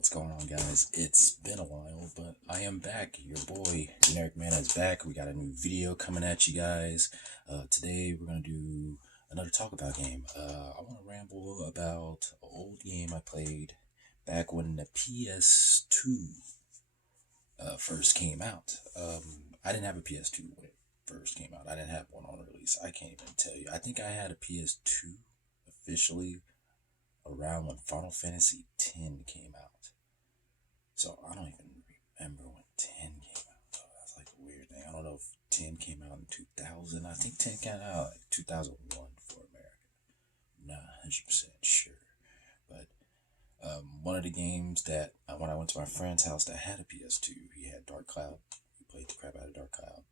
What's going on, guys? It's been a while, but I am back. Your boy, Generic Man, is back. We got a new video coming at you guys. Today, we're going to do another talk about game. I want to ramble about an old game I played back when the PS2 first came out. I didn't have a PS2 when it first came out. I didn't have one on release. I can't even tell you. I think I had a PS2 officially around when Final Fantasy X came out. So I don't even remember when 10 came out. Oh, that's like a weird thing. I don't know if 10 came out in 2000. I think 10 came out like 2001 for America. Not 100% sure. But one of the games that when I went to my friend's house that had a PS2, he had Dark Cloud. We played the crap out of Dark Cloud.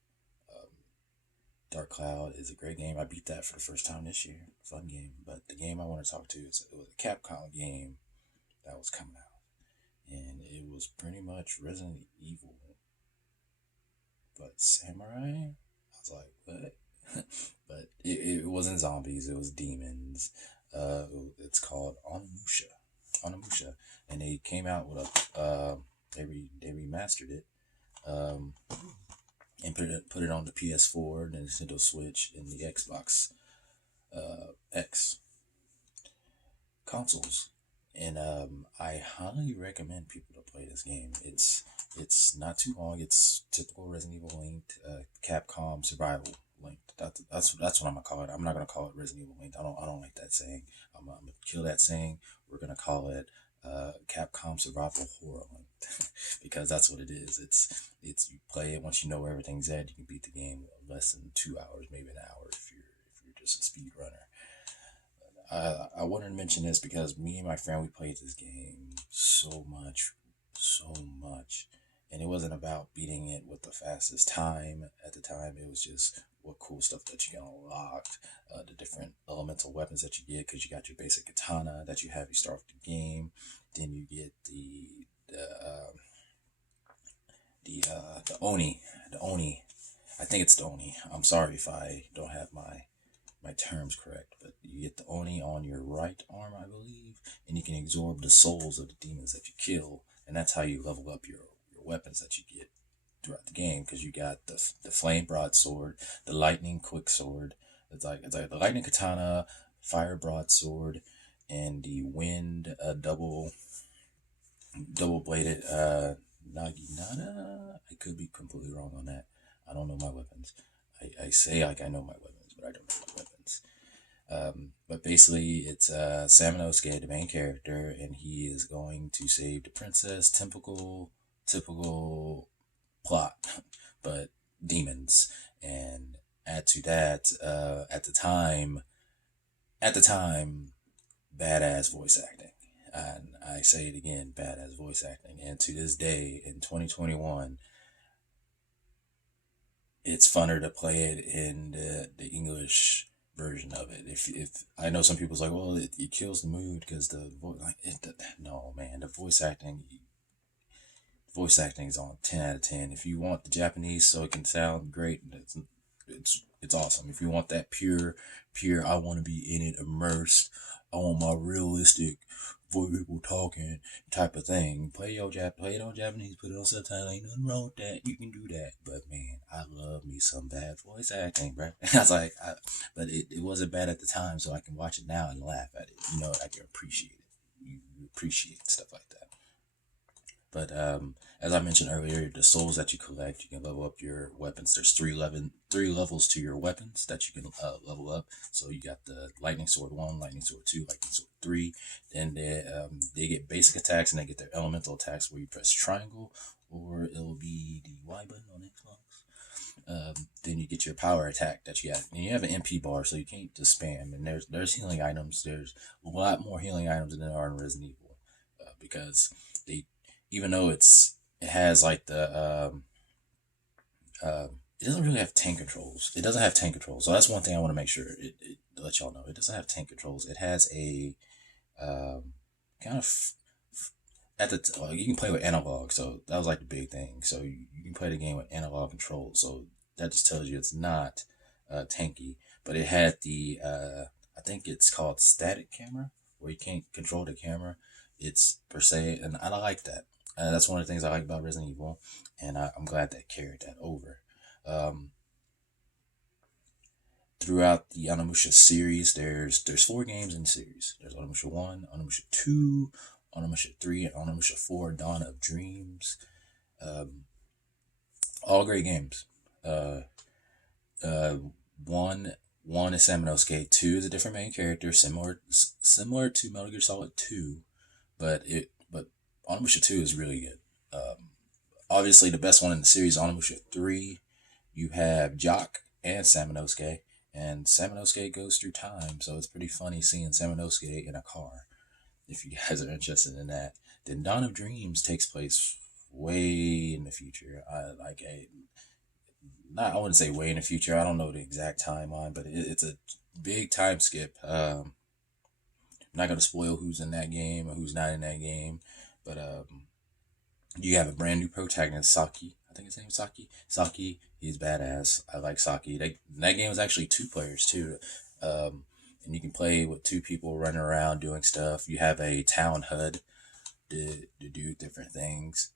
Dark Cloud is a great game. I beat that for the first time this year. Fun game. But the game I want to talk to it was a Capcom game that was coming out. And it was pretty much Resident Evil, but samurai. I was like, what? But it wasn't zombies. It was demons. It's called Onimusha, and they came out with a they remastered it, and put it on the PS4, the Nintendo Switch, and the Xbox X consoles. And I highly recommend people to play this game. It's not too long. It's typical Resident Evil linked, Capcom survival linked. That's what I'm gonna call it. I'm not gonna call it Resident Evil linked. I don't like that saying. I'm gonna kill that saying. We're gonna call it Capcom survival horror linked because that's what it is. It's you play it once you know where everything's at. You can beat the game in less than 2 hours, maybe an hour if you're just a speed runner. I wanted to mention this because me and my friend, we played this game so much, and it wasn't about beating it with the fastest time at the time. It was just what cool stuff that you can unlock, the different elemental weapons that you get, because you got your basic katana that you have. You start off the game, then you get the Oni. I think it's the Oni. I'm sorry if I don't have my terms correct, but you get the Oni on your right arm, I believe, and you can absorb the souls of the demons that you kill, and that's how you level up your weapons that you get throughout the game, because you got the flame broadsword, the lightning quick sword, it's like the lightning katana, fire broadsword, and the wind double bladed naginata. I could be completely wrong on that. I don't know my weapons. I say like I know my weapons, but I don't know my weapons. But basically, it's Samanosuke, the main character, and he is going to save the princess. Typical plot, but demons. And add to that, at the time, badass voice acting. And I say it again, badass voice acting. And to this day, in 2021, it's funner to play it in the English version of it. If I know some people's like, well, it kills the mood because the voice, no man, the voice acting is on 10 out of 10. If you want the Japanese so it can sound great, it's awesome. If you want that pure, I want to be in it, immersed, I want my realistic voice, people talking type of thing, play it on Japanese, put it on subtitles. Ain't nothing wrong with that. You can do that. But man, I love me some bad voice acting, bro. I was like, but it wasn't bad at the time, so I can watch it now and laugh at it. You know, I can appreciate it. You appreciate stuff like that. But as I mentioned earlier, the souls that you collect, you can level up your weapons. There's three levels to your weapons that you can level up. So you got the Lightning Sword 1, Lightning Sword 2, Lightning Sword 3. Then they get basic attacks and they get their elemental attacks where you press triangle, or it'll be the Y button on Xbox. Then you get your power attack that you got. And you have an MP bar, so you can't just spam. And there's healing items. There's a lot more healing items than there are in Resident Evil, because they, even though it has like it doesn't really have tank controls. It doesn't have tank controls, so that's one thing I want to make sure it let y'all know. It doesn't have tank controls. It has a kind of you can play with analog, so that was like the big thing. So you can play the game with analog controls. So that just tells you it's not tanky. But it had the I think it's called static camera, where you can't control the camera. It's per se, and I like that. That's one of the things I like about Resident Evil, and I'm glad they carried that over. Um, Throughout the Onimusha series, there's 4 games in the series. There's Onimusha 1, Onimusha 2, Onimusha 3, and Onimusha 4, Dawn of Dreams. Um, all great games. Uh, uh, one one is Samanosuke. 2 is a different main character, similar to Metal Gear Solid 2, but Onimusha 2 is really good. Obviously, the best one in the series, Onimusha 3. You have Jock and Samanosuke, and Samanosuke goes through time, so it's pretty funny seeing Samanosuke in a car. If you guys are interested in that, then Dawn of Dreams takes place way in the future. I wouldn't say way in the future. I don't know the exact timeline, but it's a big time skip. I'm not gonna spoil who's in that game or who's not in that game, but you have a brand new protagonist, Saki. I think his name is Saki. Saki, he's badass. I like Saki. That game is actually 2 players too, and you can play with 2 people running around doing stuff. You have a town HUD to do different things,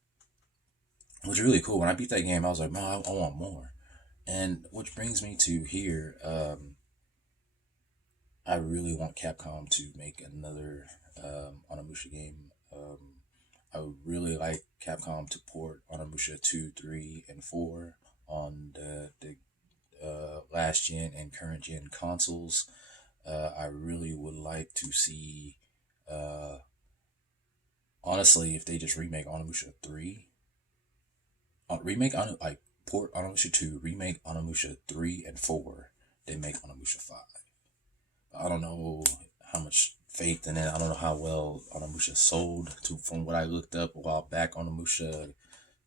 which is really cool. When I beat that game, I was like, man, I want more. And which brings me to here. I really want Capcom to make another Onimusha game. I would really like Capcom to port Onimusha 2, 3, and 4 on the last gen and current gen consoles. I really would like to see, uh, honestly, if they just remake Onimusha 3, remake on like port Onimusha 2, remake Onimusha 3 and 4, they make Onimusha 5. I don't know how much faith in it. I don't know how well Onimusha sold. From what I looked up a while back, Onimusha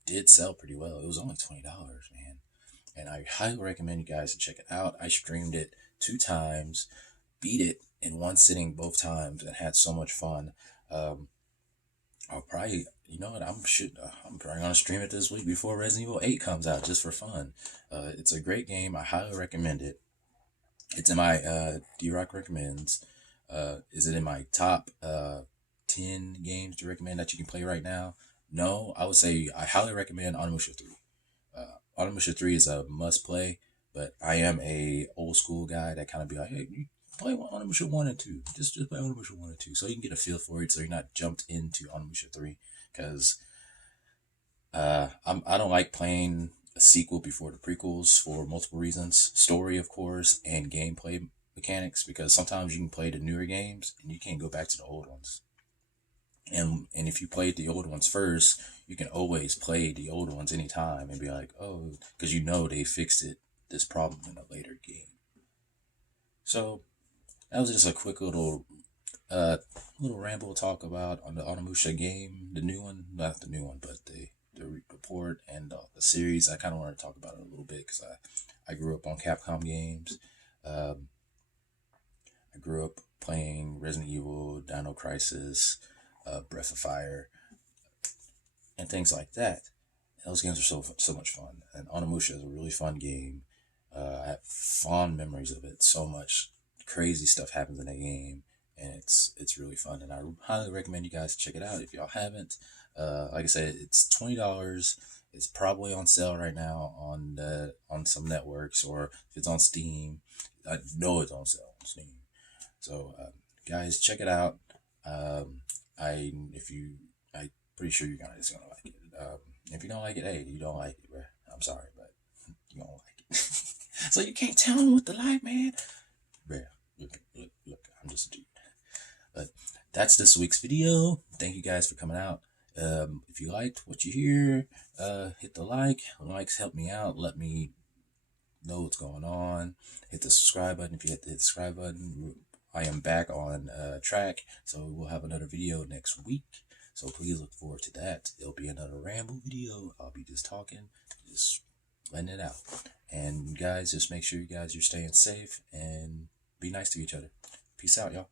did sell pretty well. It was only $20, man, and I highly recommend you guys to check it out. I streamed it 2 times, beat it in one sitting both times, and had so much fun. I'll probably, you know what, I'm probably gonna stream it this week before Resident Evil 8 comes out, just for fun. It's a great game. I highly recommend it. It's in my D-Rock recommends. Is it in my top 10 games to recommend that you can play right now? No, I would say I highly recommend Onimusha 3. Onimusha 3 is a must play, but I am a old school guy that kind of be like, hey, you play Onimusha 1 and 2. Just play Onimusha 1 and 2 so you can get a feel for it, so you're not jumped into Onimusha 3. Because I don't like playing a sequel before the prequels for multiple reasons. Story, of course, and gameplay mechanics, because sometimes you can play the newer games and you can't go back to the old ones. And if you played the old ones first, you can always play the old ones anytime and be like, oh, because you know they fixed this problem in a later game. So that was just a quick uh ramble talk about on the Onimusha game, the new one, not the new one, but the report and the series. I kind of want to talk about it a little bit because I grew up on Capcom games. Um, I grew up playing Resident Evil, Dino Crisis, Breath of Fire, and things like that. Those games are so much fun, and Onimusha is a really fun game. I have fond memories of it. So much crazy stuff happens in that game, and it's really fun. And I highly recommend you guys check it out if y'all haven't. Like I said, it's $20. It's probably on sale right now on some networks, or if it's on Steam, I know it's on sale on Steam. So guys, check it out. I pretty sure you guys gonna like it. If you don't like it, hey, you don't like it, bro. I'm sorry, but you don't like it. So you can't tell me what to like, man. Bro, look, I'm just a dude. But that's this week's video. Thank you guys for coming out. If you liked what you hear, hit the like. Likes help me out. Let me know what's going on. Hit the subscribe button if you hit the subscribe button. I am back on track, so we'll have another video next week. So please look forward to that. It'll be another ramble video. I'll be just talking, just letting it out. And guys, just make sure you guys are staying safe and be nice to each other. Peace out, y'all.